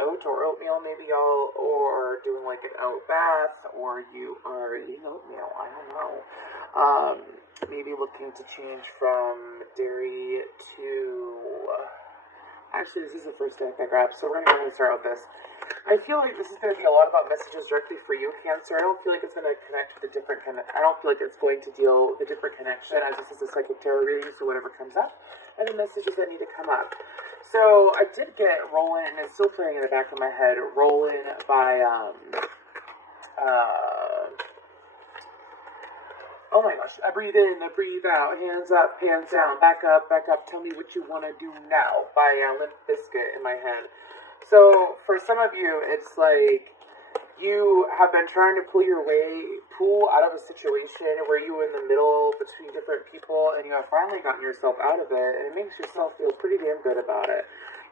oat or oatmeal, maybe y'all, or doing like an oat bath, or you are eating oatmeal. I don't know. Maybe looking to change from dairy to. Actually, this is the first deck I grabbed, so we're going to go ahead and start with this. I feel like this is going to be a lot about messages directly for you, Cancer. I don't feel like it's going to connect with the different I don't feel like it's going to deal with the different connection, as this is a psychic tarot reading, so whatever comes up, and the messages that need to come up. So I did get Rollin', and it's still playing in the back of my head, Rollin' by, oh my gosh, I breathe in, I breathe out, hands up, hands down, back up, tell me what you want to do now, by Limp Bizkit in my head. So, for some of you, it's like, you have been trying to pull out of a situation where you were in the middle between different people, and you have finally gotten yourself out of it, and it makes yourself feel pretty damn good about it.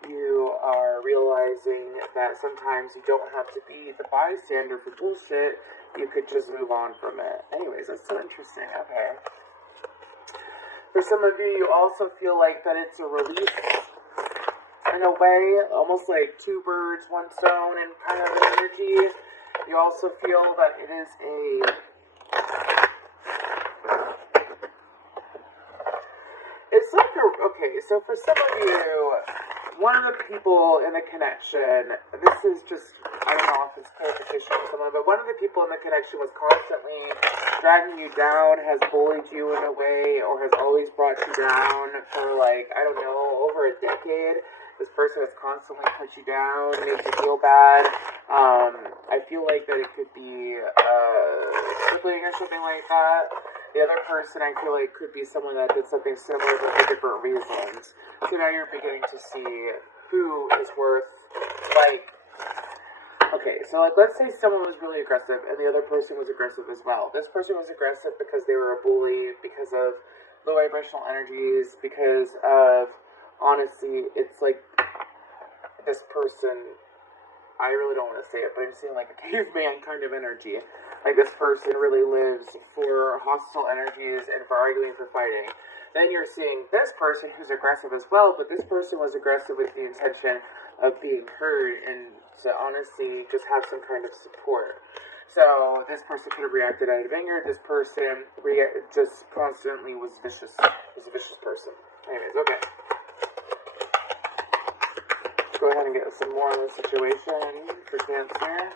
You are realizing that sometimes you don't have to be the bystander for bullshit. You could just move on from it. Anyways, that's so interesting. Okay. For some of you, you also feel like that it's a release in a way, almost like two birds, one stone, and kind of an energy. You also feel that it is it's like okay, so for some of you, one of the people in the connection, this is just, I don't know if it's clarification for someone, but one of the people in the connection was constantly dragging you down, has bullied you in a way, or has always brought you down for like, I don't know, over a decade. This person has constantly put you down, made you feel bad. I feel like that it could be sibling or something like that. The other person, I feel like, could be someone that did something similar but for different reasons. So now you're beginning to see who is worth, like, okay, so like, let's say someone was really aggressive and the other person was aggressive as well. This person was aggressive because they were a bully, because of low vibrational energies, because of, honestly, it's like, this person, I really don't want to say it, but I'm seeing like a caveman kind of energy. Like this person really lives for hostile energies and for arguing, for fighting. Then you're seeing this person who's aggressive as well, but this person was aggressive with the intention of being heard and to honestly just have some kind of support. So this person could have reacted out of anger. This person just constantly was vicious. Was a vicious person. Anyways, okay. Go ahead and get some more on the situation for Cancer.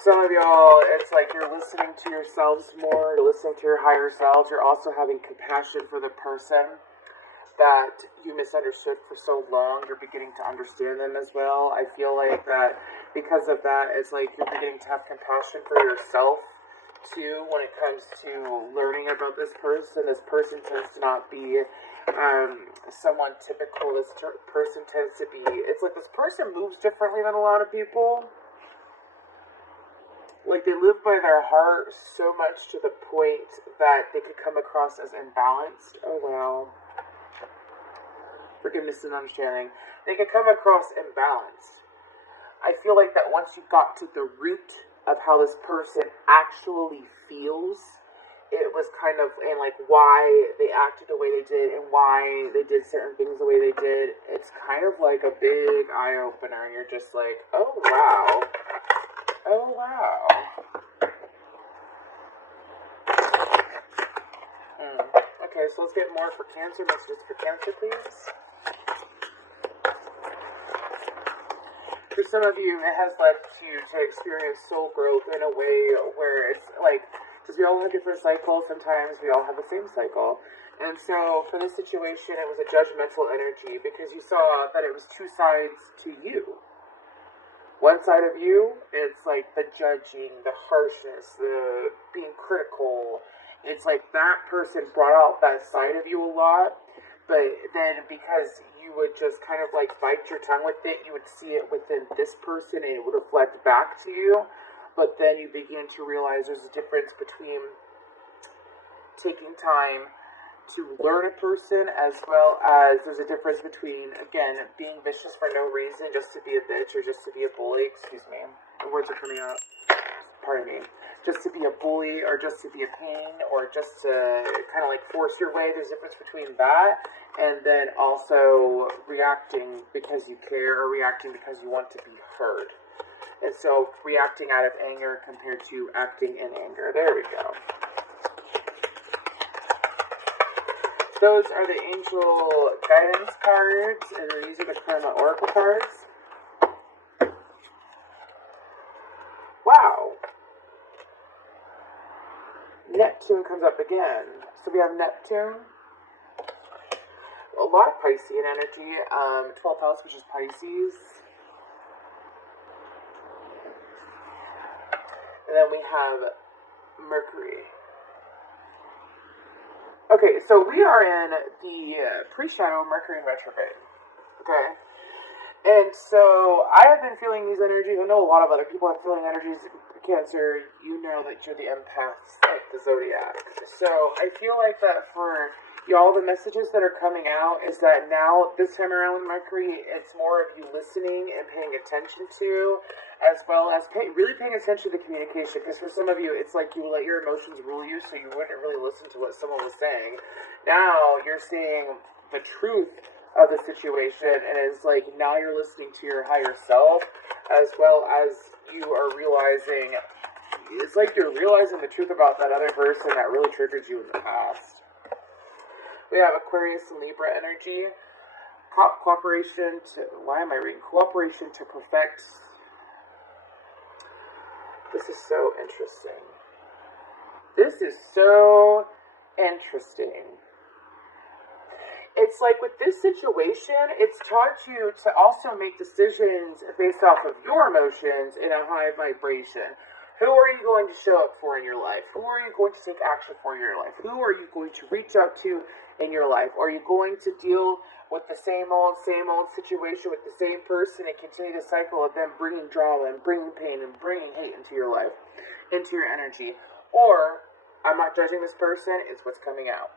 Some of y'all, it's like you're listening to yourselves more, you're listening to your higher selves, you're also having compassion for the person that you misunderstood for so long, you're beginning to understand them as well. I feel like that because of that, it's like you're beginning to have compassion for yourself too when it comes to learning about this person. This person tends to not be someone typical. This person tends to be, it's like this person moves differently than a lot of people. Like they live by their heart so much to the point that they could come across as imbalanced. Oh wow. Forgiveness and understanding. They could come across imbalanced. I feel like that once you got to the root of how this person actually feels, it was kind of, and like why they acted the way they did and why they did certain things the way they did, it's kind of like a big eye-opener. You're just like, oh wow. Oh wow. Okay, so let's get more for Cancer. Messages for Cancer, please. For some of you, it has led you to experience soul growth in a way where it's like, because we all have different cycles, sometimes we all have the same cycle. And so for this situation, it was a judgmental energy because you saw that it was two sides to you. One side of you, it's like the judging, the harshness, the being critical. It's like that person brought out that side of you a lot, but then because you would just kind of like bite your tongue with it, you would see it within this person and it would reflect back to you. But then you begin to realize there's a difference between taking time to learn a person, as well as there's a difference between, again, being vicious for no reason, just to be a bitch or just to be a bully. Excuse me, the words are coming out. Pardon me. just to be a bully, or just to be a pain, or just to kind of like force your way. There's a difference between that and then also reacting because you care, or reacting because you want to be heard. And so reacting out of anger compared to acting in anger. There we go. Those are the angel guidance cards, and then these are the karma oracle cards. Wow. Neptune comes up again. So we have Neptune. A lot of Piscean energy. 12th house, which is Pisces. And then we have Mercury. Okay, so we are in the pre-shadow Mercury retrograde. Okay? And so I have been feeling these energies. I know a lot of other people have feeling energies. Cancer, you know that you're the empaths of the zodiac. So I feel like that for y'all, the messages that are coming out is that now, this time around with Mercury, it's more of you listening and paying attention to, as well as really paying attention to the communication. Because for some of you, it's like you let your emotions rule you, so you wouldn't really listen to what someone was saying. Now you're seeing the truth of the situation, and it's like now you're listening to your higher self, as well as you are realizing, it's like you're realizing the truth about that other person that really triggered you in the past. We have Aquarius and Libra energy. Cooperation to, why am I reading? Cooperation to perfect. This is so interesting. This is so interesting. It's like with this situation, it's taught you to also make decisions based off of your emotions in a high vibration. Who are you going to show up for in your life? Who are you going to take action for in your life? Who are you going to reach out to in your life? Are you going to deal with the same old situation with the same person and continue to cycle of them bringing drama and bringing pain and bringing hate into your life, into your energy? Or, I'm not judging this person, it's what's coming out.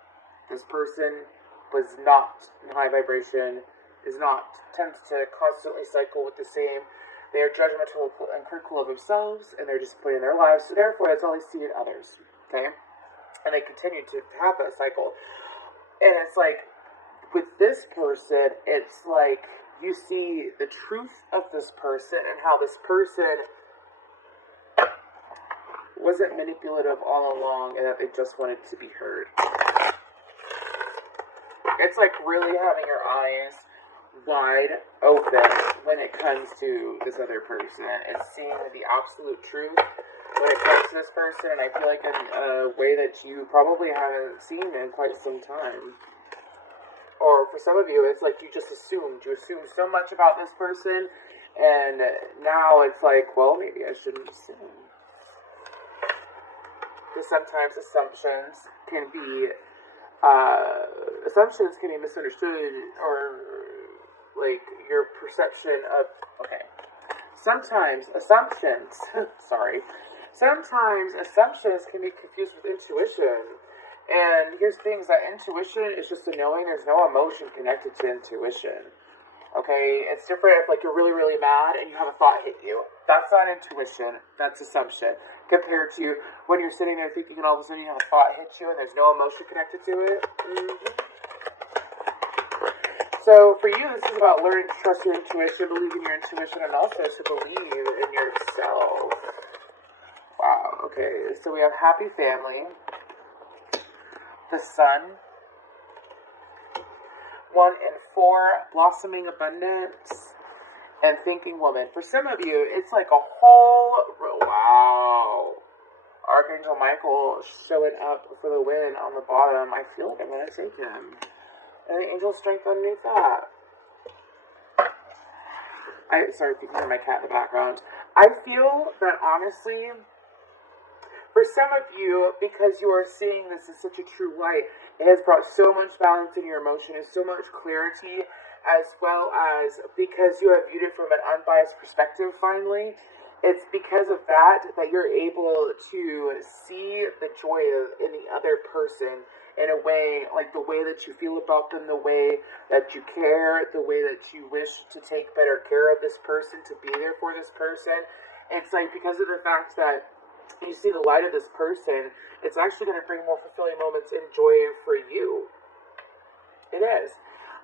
This person was not in high vibration, tends to constantly cycle with the same. They are judgmental and critical of themselves, and they're disappointed in their lives, so therefore that's all they see in others, okay? And they continue to have that cycle. And it's like, with this person, it's like, you see the truth of this person, and how this person wasn't manipulative all along, and that they just wanted to be heard. It's like really having your eyes wide open when it comes to this other person. It's seeing the absolute truth when it comes to this person, and I feel like in a way that you probably haven't seen in quite some time. Or for some of you, it's like you assumed so much about this person, and now it's like, well, maybe I shouldn't assume. Because sometimes assumptions can be misunderstood, or like your perception of, okay. Sometimes assumptions can be confused with intuition. And here's the thing, is that intuition is just a knowing. There's no emotion connected to intuition. Okay, it's different if like you're really, really mad and you have a thought hit you. That's not intuition, that's assumption. Compared to when you're sitting there thinking and all of a sudden you have a thought hit you and there's no emotion connected to it. So for you, this is about learning to trust your intuition, believe in your intuition, and also to believe in yourself. Wow, okay, so we have happy family, the sun, 1 and 4, blossoming abundance, and thinking woman. For some of you, it's like a whole, wow. Archangel Michael showing up for the win on the bottom. I feel like I'm going to take him. And the angel strength underneath that. Sorry if you can hear my cat in the background. I feel that honestly, for some of you, because you are seeing this in such a true light, it has brought so much balance in your emotion and so much clarity, as well as because you have viewed it from an unbiased perspective finally. It's because of that you're able to see the joy in the other person in a way, like the way that you feel about them, the way that you care, the way that you wish to take better care of this person, to be there for this person. It's like because of the fact that and you see the light of this person, it's actually going to bring more fulfilling moments and joy for you. It is.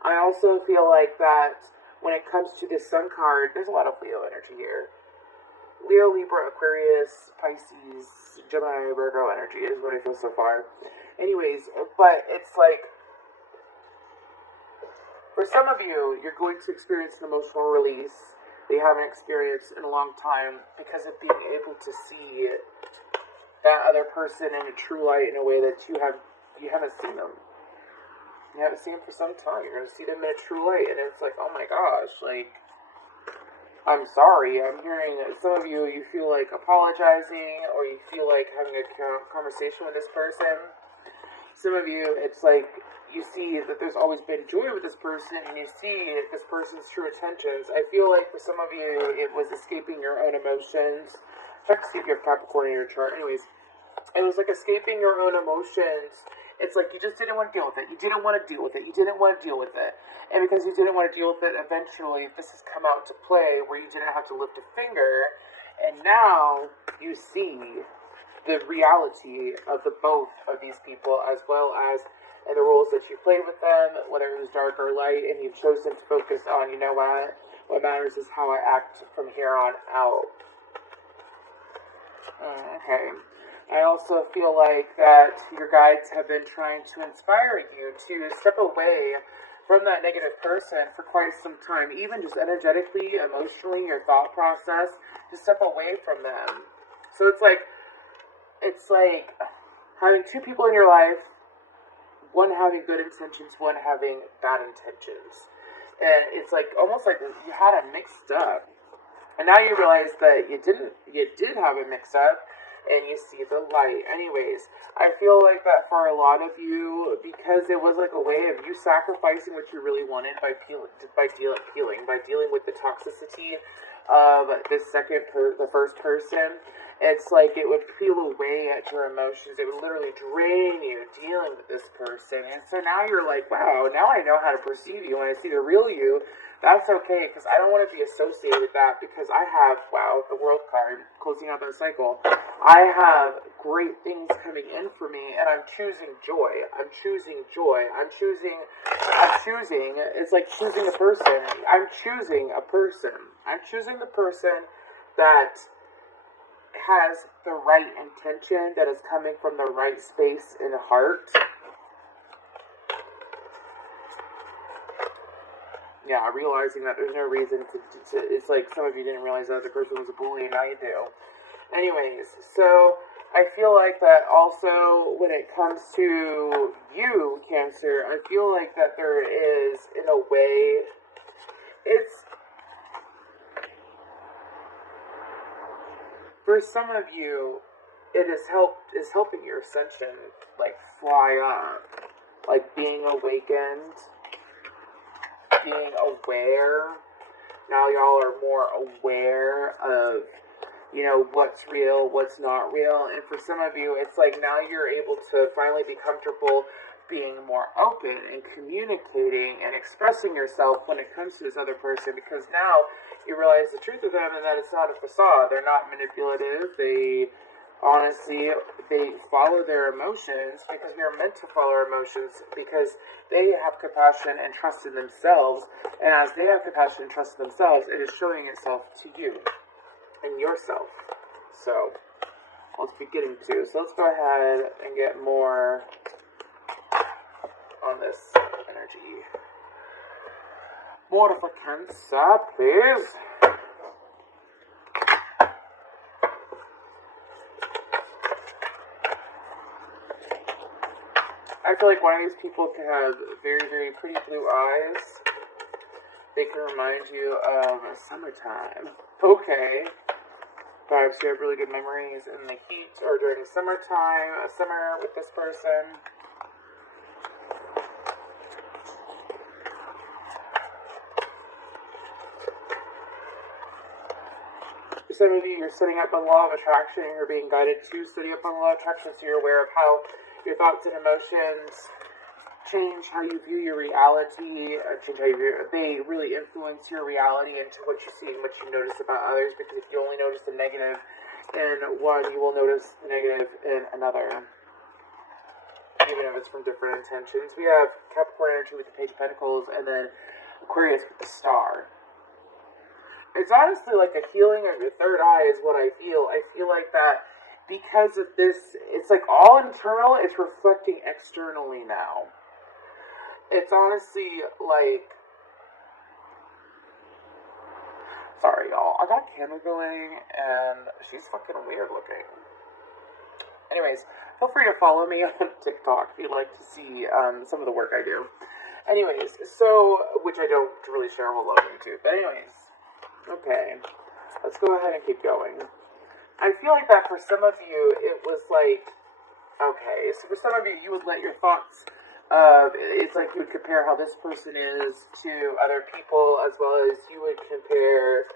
I also feel like that when it comes to this sun card, there's a lot of Leo energy here. Leo, Libra, Aquarius, Pisces, Gemini, Virgo energy is what I feel so far. Anyways, but it's like, for some of you, you're going to experience an emotional release that you haven't experienced in a long time because of being able to see that other person in a true light in a way that you haven't seen them. You haven't seen them for some time. You're going to see them in a true light, and it's like, oh my gosh, like, I'm sorry. I'm hearing some of you, you feel like apologizing, or you feel like having a conversation with this person. Some of you, it's like you see that there's always been joy with this person, and you see this person's true intentions. I feel like for some of you, it was escaping your own emotions. Check to see if you have Capricorn in your chart. Anyways, it was like escaping your own emotions. It's like you just didn't want to deal with it. You didn't want to deal with it. You didn't want to deal with it. And because you didn't want to deal with it, eventually this has come out to play where you didn't have to lift a finger. And now you see the reality of the both of these people, as well as the roles that you played with them, whether it was dark or light, and you've chosen to focus on, you know what matters is how I act from here on out. Okay. I also feel like that your guides have been trying to inspire you to step away from that negative person for quite some time, even just energetically, emotionally, your thought process, to step away from them. So it's like having two people in your life, one having good intentions, one having bad intentions. And it's like almost like you had it mixed up. And now you realize that you did have it mixed up, and you see the light. Anyways, I feel like that for a lot of you, because it was like a way of you sacrificing what you really wanted by dealing with the toxicity of the first person. It's like it would peel away at your emotions. It would literally drain you dealing with this person. And so now you're like, wow, now I know how to perceive you. When I see the real you, that's okay, because I don't want to be associated with that, because I have, wow, the World card, closing out that cycle. I have great things coming in for me, and I'm choosing joy. I'm choosing joy. I'm choosing, it's like choosing a person. I'm choosing a person. I'm choosing the person that has the right intention, that is coming from the right space and heart. Yeah, realizing that there's no reason to it's like some of you didn't realize that the person was a bully, and now you do. Anyways, so I feel like that also when it comes to you, Cancer, I feel like that there is, in a way, it's, for some of you, it is helping your ascension, like, fly up, like being awakened, being aware. Now y'all are more aware of, you know, what's real, what's not real. And for some of you, it's like now you're able to finally be comfortable being more open and communicating and expressing yourself when it comes to this other person, because now you realize the truth of them, and that it's not a facade. They're not manipulative. They honestly, they follow their emotions, because we are meant to follow our emotions, because they have compassion and trust in themselves. And as they have compassion and trust in themselves, it is showing itself to you and yourself. So let's be getting to. So let's go ahead and get more on this energy. More for Cancer, please. I feel like one of these people can have very, very pretty blue eyes. They can remind you of summertime. Okay. Perhaps you have really good memories in the heat or during summertime, a summer with this person. For some of you, you're setting up a law of attraction, and you're being guided to study up on the law of attraction, so you're aware of how your thoughts and emotions change how you view your reality, change how you view, they really influence your reality into what you see and what you notice about others, because if you only notice the negative, in one, you will notice the negative in another, even if it's from different intentions. We have Capricorn energy with the Page of Pentacles, and then Aquarius with the Star. It's honestly like a healing of your third eye is what I feel. I feel like that because of this, it's like all internal, it's reflecting externally now. It's honestly like, sorry y'all, I got a candle going and she's fucking weird looking. Anyways, feel free to follow me on TikTok if you'd like to see some of the work I do. Anyways, so, which I don't really share a whole lot of YouTube, but anyways, okay, let's go ahead and keep going. I feel like that for some of you, it was like, okay, so for some of you, you would let your thoughts, it's like you would compare how this person is to other people, as well as you would compare,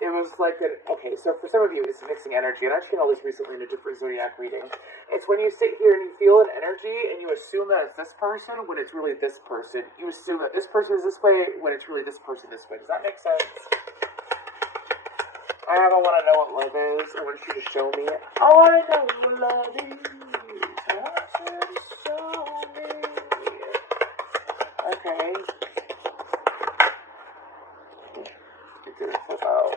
it was like, okay, so for some of you, it's mixing energy, and I've seen all this recently in a different zodiac reading. It's when you sit here and you feel an energy, and you assume that it's this person, when it's really this person. You assume that this person is this way, when it's really this person this way. Does that make sense? I don't want to know what love is. I want you to show me. I want to know what love is. I want you to show me. Okay. It didn't flip out.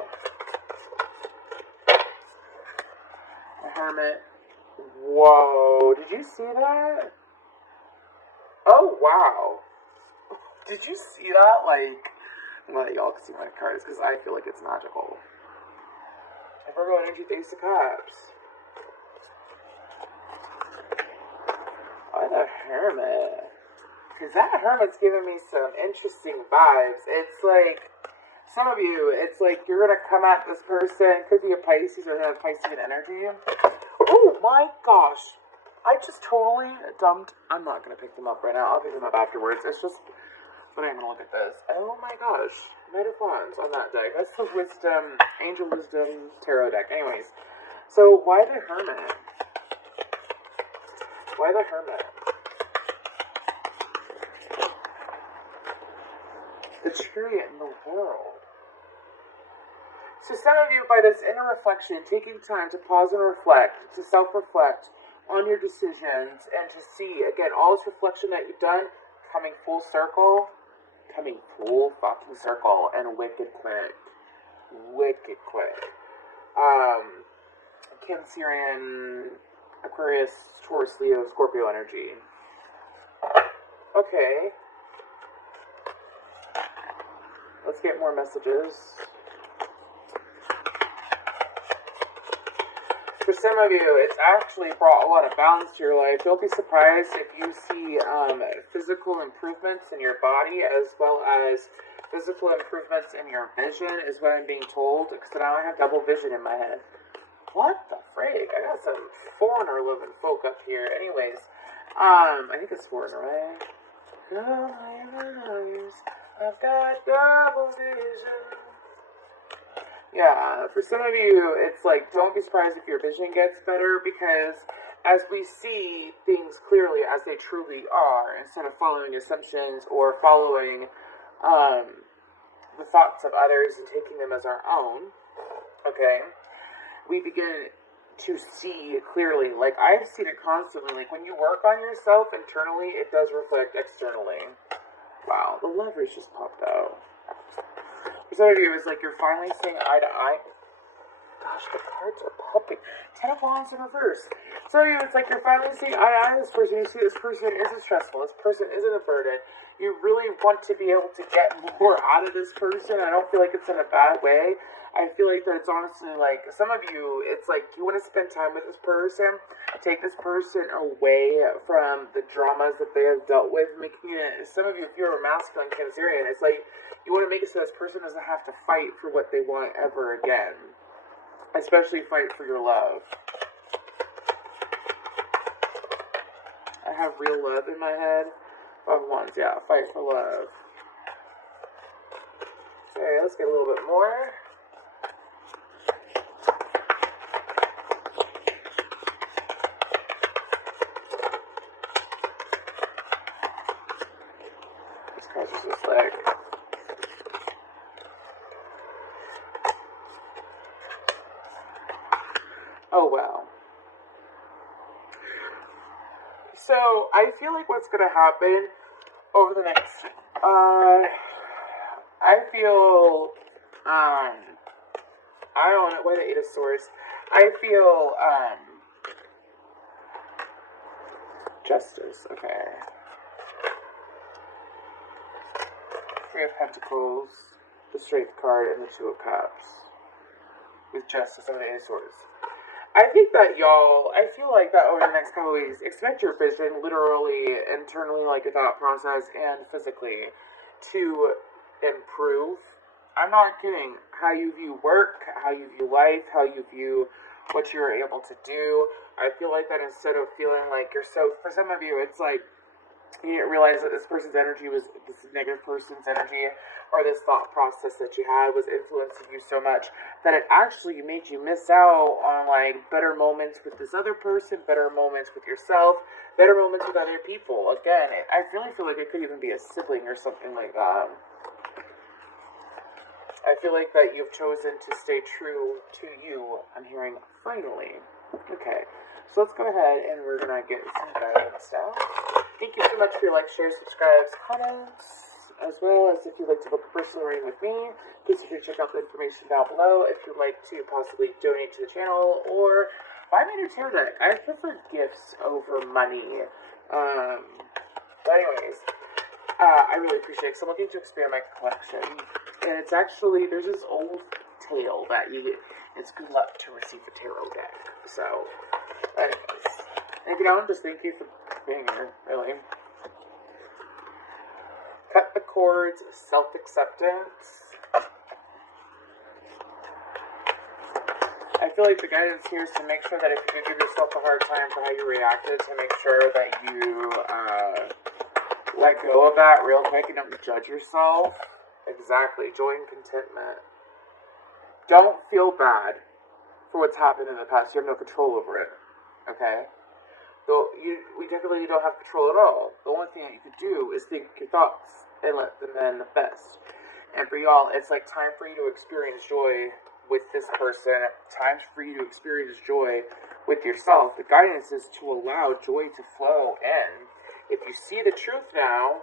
The Hermit. Whoa. Did you see that? Oh, wow. Did you see that? Like, well, y'all can see my cards because I feel like it's magical. Virgo energy, Ace of Cups. Why the Hermit? Because that Hermit's giving me some interesting vibes. It's like, some of you, it's like you're going to come at this person, could be a Pisces or they have Piscean energy. Oh my gosh. I just totally dumped. I'm not going to pick them up right now. I'll pick them up afterwards. It's just, but I'm going to look at this. Oh my gosh. Knight of Wands on that deck. That's the Wisdom, Angel Wisdom Tarot deck. Anyways, so why the Hermit? Why the Hermit? The Chariot in the world. So some of you, by this inner reflection, taking time to pause and reflect, to self-reflect on your decisions, and to see, again, all this reflection that you've done, coming full circle, coming full fucking circle, and wicked quick. Wicked quick. Cancerian, Aquarius, Taurus, Leo, Scorpio energy. Okay. Let's get more messages. For some of you, it's actually brought a lot of balance to your life. Don't be surprised if you see physical improvements in your body, as well as physical improvements in your vision, is what I'm being told, because now I have double vision in my head. What the frig? I got some foreigner living folk up here. Anyways, I think it's foreigner, right? I've got double vision. Yeah, for some of you, it's like, don't be surprised if your vision gets better, because as we see things clearly as they truly are, instead of following assumptions or following the thoughts of others and taking them as our own, okay, we begin to see clearly. Like, I've seen it constantly. Like, when you work on yourself internally, it does reflect externally. Wow, the Lovers just popped out. For some of you, it's like you're finally seeing eye to eye. Gosh, the cards are popping. 10 of Wands in reverse. Some of you, it's like you're finally seeing eye to eye with this person. You see this person isn't stressful. This person isn't a burden. You really want to be able to get more out of this person. I don't feel like it's in a bad way. I feel like that it's honestly like, some of you, it's like you want to spend time with this person, take this person away from the dramas that they have dealt with, making it, some of you, if you're a masculine Cancerian, it's like you want to make it so this person doesn't have to fight for what they want ever again, especially fight for your love. I have real love in my head. 5 of Wands, yeah, fight for love. Okay, let's get a little bit more. It's just like, Oh well. So I feel like what's gonna happen over the next, I feel, I don't know, why the Eight of Swords. I feel, Justice, okay. Three of Pentacles, the Strength card, and the Two of Cups. With Justice and the Eight of Swords. I think that y'all, I feel like that over the next couple of weeks, expect your vision, literally, internally, like a thought process, and physically, to improve. I'm not kidding. How you view work, how you view life, how you view what you're able to do. I feel like that instead of feeling like you're so, for some of you, it's like, you didn't realize that this person's energy was, this negative person's energy, or this thought process that you had was influencing you so much that it actually made you miss out on like better moments with this other person, better moments with yourself, better moments with other people. Again, I really feel like it could even be a sibling or something like that. I feel like that you've chosen to stay true to you. I'm hearing finally. Okay, so let's go ahead and we're gonna get some guidance now. Thank you so much for your likes, shares, subscribes, comments, as well as if you'd like to book a personal reading with me, please feel free to check out the information down below. If you'd like to possibly donate to the channel or buy me a new tarot deck. I prefer gifts over money. But anyways, I really appreciate it because I'm looking to expand my collection. And it's actually, there's this old tale that you get, it's good luck to receive a tarot deck. So, anyways, if you don't, just thank you for being here, really. Cut the cords, self-acceptance. I feel like the guidance here is to make sure that if you do give yourself a hard time for how you reacted, to make sure that you let go of that real quick and don't judge yourself. Exactly. Joy and contentment. Don't feel bad for what's happened in the past. You have no control over it. Okay? So we definitely don't have control at all. The only thing that you could do is think your thoughts and let them manifest. And for y'all, it's like time for you to experience joy with this person. Time for you to experience joy with yourself. The guidance is to allow joy to flow in. If you see the truth now,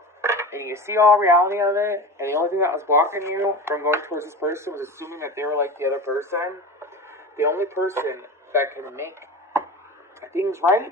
and you see all reality of it, and the only thing that was blocking you from going towards this person was assuming that they were like the other person, the only person that can make things right